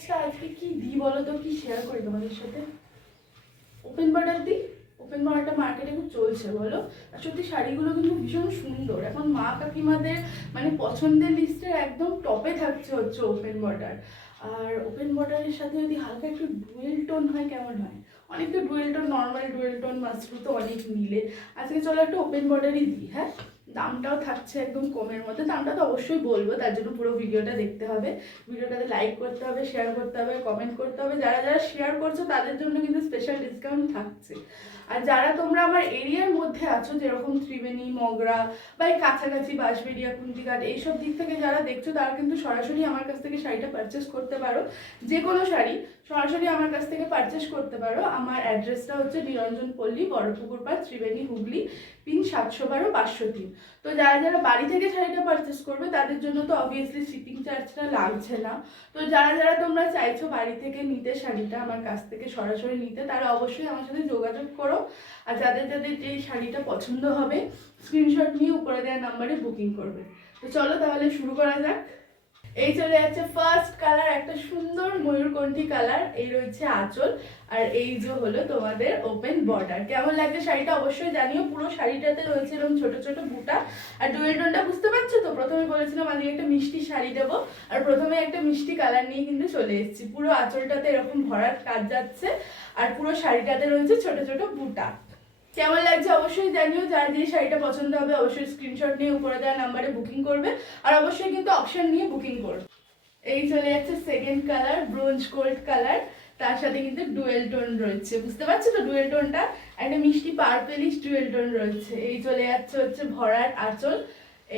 আচ্ছা আজকে কি দিই বলো তো, কি শেয়ার করি তোমাদের সাথে? ওপেন বর্ডার দিই। ওপেন বর্ডারটা মার্কেটে খুব চলছে বলো। আর সত্যি শাড়িগুলো কিন্তু ভীষণ সুন্দর, এখন মা কাকিমাদের মানে পছন্দের লিস্টের একদম টপে থাকছে হচ্ছে ওপেন বর্ডার। আর ওপেন বর্ডারের সাথে যদি হালকা একটু ডুয়েল টোন হয় কেমন হয়? অনেক তো dual tone, normal dual tone Mashru তো অনেক মিলে। আজকে চলো একটা ওপেন বর্ডারই দিই। হ্যাঁ, দামটাও থাকছে একদম কমের মধ্যে। দামটা তো অবশ্যই বলবো, তার জন্য পুরো ভিডিওটা দেখতে হবে। ভিডিওটাতে লাইক করতে হবে, শেয়ার করতে হবে, কমেন্ট করতে হবে। যারা যারা শেয়ার করছো তাদের জন্য কিন্তু স্পেশাল ডিসকাউন্ট থাকছে। আর যারা তোমরা আমার এরিয়ার মধ্যে আছো, যেরকম ত্রিবেণী, মগরা বা এই কাছাকাছি বাঁশবেড়িয়া, কুন্তিঘাট এইসব দিক থেকে যারা দেখছো, তারা কিন্তু সরাসরি আমার কাছ থেকে শাড়িটা পারচেস করতে পারো। যে কোনো শাড়ি সরাসরি আমার কাছ থেকে পারচেস করতে পারো। আমার অ্যাড্রেসটা হচ্ছে নিরঞ্জন পল্লী, বড়পুকুর পাড়, ত্রিবেণী, হুগলি, পিন 712-503। তো যারা যারা বাড়ি থেকে শাড়িটা পারচেস করবে তাদের জন্য তো অবভিয়াসলি শিপিং চার্জটা লাগছে না। তো যারা যারা তোমরা চাইছো বাড়ি থেকে নিতে শাড়িটা, আমার কাছ থেকে সরাসরি নিতে, তারা অবশ্যই আমার সাথে যোগাযোগ করো। আর যাদের যাদের যে শাড়িটা পছন্দ হবে স্ক্রিনশট নিয়ে উপরে দেওয়া নাম্বারে বুকিং করবে। তো চলো তাহলে শুরু করা যাক। এই চলে যাচ্ছে ফার্স্ট কালার, একটা সুন্দর ময়ূরকণ্ঠী কালার। এই রয়েছে আঁচল, আর এই যে হলো তোমাদের ওপেন বর্ডার। কেমন লাগছে শাড়িটা অবশ্যই জানিও। পুরো শাড়িটাতে রয়েছে এরকম ছোট ছোট বুটা। আর ডুয়েল টোনটা বুঝতে পারছো তো, প্রথমে বলেছিলাম আজকে একটা মিষ্টি শাড়ি দেবো, আর প্রথমে একটা মিষ্টি কালার নিয়ে কিন্তু চলে এসেছি। পুরো আঁচলটাতে এরকম ভরার কাজ যাচ্ছে, আর পুরো শাড়িটাতে রয়েছে ছোট ছোট বুটা। কেমন লাগছে অবশ্যই জানিও। যার যে শাড়িটা পছন্দ হবে অবশ্যই স্ক্রিনশট নিয়ে উপরে দেওয়া নাম্বারে বুকিং করবে, আর অবশ্যই কিন্তু অপশন নিয়ে বুকিং করবে। এই চলে যাচ্ছে second colour, bronze gold colour. তার সাথে কিন্তু ডুয়েল টোন রয়েছে, বুঝতে পারছো তো ডুয়েল টোনটা, একটা মিষ্টি পার্পেলিশ ডুয়েল টোন রয়েছে। এই চলে যাচ্ছে হচ্ছে ভরাট আঁচল,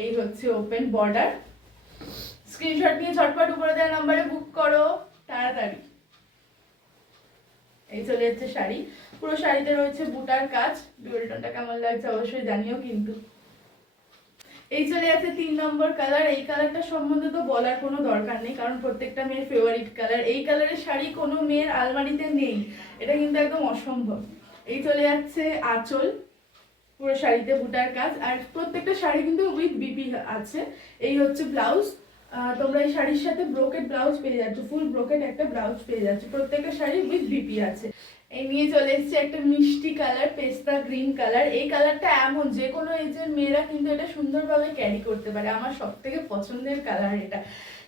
এই হচ্ছে ওপেন বর্ডার। স্ক্রিনশট নিয়ে ঝটপট উপরে দেওয়া নাম্বারে বুক করো তাড়াতাড়ি। এই চলে যাচ্ছে শাড়ি, পুরো শাড়িতে রয়েছে বুটার কাজ। ডুয়েল টোনটা কেমন লাগছে অবশ্যই জানিও কিন্তু। এই চলে যাচ্ছে 3 নম্বর কালার। এই কালারটা সম্বন্ধে তো বলার কোনো দরকার নেই, কারণ প্রত্যেকটা মেয়ের ফেভারিট কালার। এই কালারের শাড়ি কোনো মেয়ের আলমারিতে নেই, এটা কিন্তু একদম অসম্ভব। এই চলে যাচ্ছে আঁচল, পুরো শাড়িতে বুটার কাজ, আর প্রত্যেকটা শাড়ি কিন্তু উইথ বিপি আছে। এই হচ্ছে ব্লাউজ। তোমরা এই শাড়ির সাথে ব্রোকেট ব্লাউজ পেয়ে যাচ্ছ, ফুল ব্রোকেট একটা ব্লাউজ পেয়ে যাচ্ছ। প্রত্যেকটা শাড়ি উইথ বিপি আছে। এই নিয়ে চলে এসেছে একটা মিষ্টি কালার, পেস্তা গ্রিন কালার। এই কালারটা এমন যে কোনো এজের মেয়েরা কিন্তু এটা সুন্দরভাবে ক্যারি করতে পারে। আমার সব থেকে পছন্দের কালার এটা।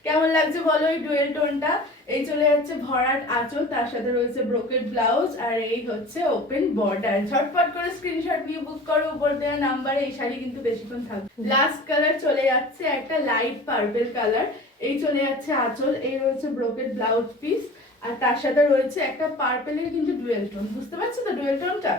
কেমন লাগছে বলো এই ডুয়েল টোনটা? এই চলে যাচ্ছে ভরাট আঁচল, তার সাথে রয়েছে ব্রোকেট ব্লাউজ, আর এই হচ্ছে ওপেন বর্ডার। ঝটপট করে স্ক্রিনশট নিয়ে বুক করো উপর দেওয়া নাম্বারে। এই শাড়ি কিন্তু বেশিক্ষণ থাকবে। লাস্ট কালার চলে যাচ্ছে একটা লাইট পার্পল কালার। এই চলে যাচ্ছে আঁচল, এই রয়েছে ব্রোকেট ব্লাউজ পিস, আর তার সাথে রয়েছে একটা পার্পেলের কিন্তু ডুয়েল টোন। বুঝতে পারছো তো ডুয়েল টোনটা?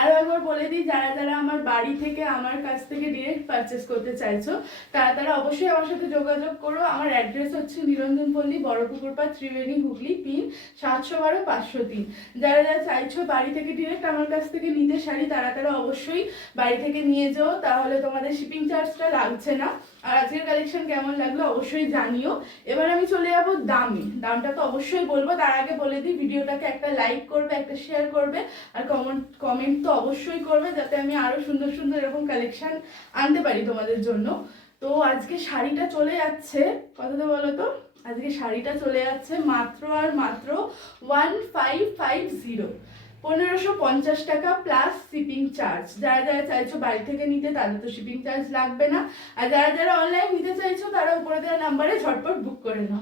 আরও একবার বলে দিই, যারা যারা আমার বাড়ি থেকে আমার কাছ থেকে ডিরেক্ট পারচেস করতে চাইছো তারা তারা অবশ্যই আমার সাথে যোগাযোগ করো। আমার অ্যাড্রেস হচ্ছে নিরঞ্জন পল্লী, বড়পুকুর পাড়, ত্রিবেণী, হুগলি, পিন 712-503। যারা যারা চাইছো বাড়ি থেকে ডিরেক্ট আমার কাছ থেকে নিতে শাড়ি, তারা তারা অবশ্যই বাড়ি থেকে নিয়ে যাও, তাহলে তোমাদের শিপিং চার্জটা লাগছে না। আর আজকের কালেকশন কেমন লাগলো অবশ্যই জানিও। এবার আমি চলে যাবো দামে। দামটা তো অবশ্যই বলবো, তার আগে বলে দিই ভিডিওটাকে একটা লাইক করবে, একটা শেয়ার করবে, আর কমেন্ট তো অবশ্যই করবে, যাতে আমি আরো সুন্দর সুন্দর এরকম কালেকশন আনতে পারি তোমাদের জন্য। তো আজকে শাড়িটা চলে যাচ্ছে কততে বলো তো? আজকে শাড়িটা চলে যাচ্ছে মাত্র আর মাত্র 1550, 1550 টাকা প্লাস শিপিং চার্জ। যারা যারা চাইছো বাড়ি থেকে নিতে তাদের তো শিপিং চার্জ লাগবে না, আর যারা যারা অনলাইন নিতে চাইছো তারা উপরে দেওয়া নাম্বারে ঝটপট বুক করে নাও।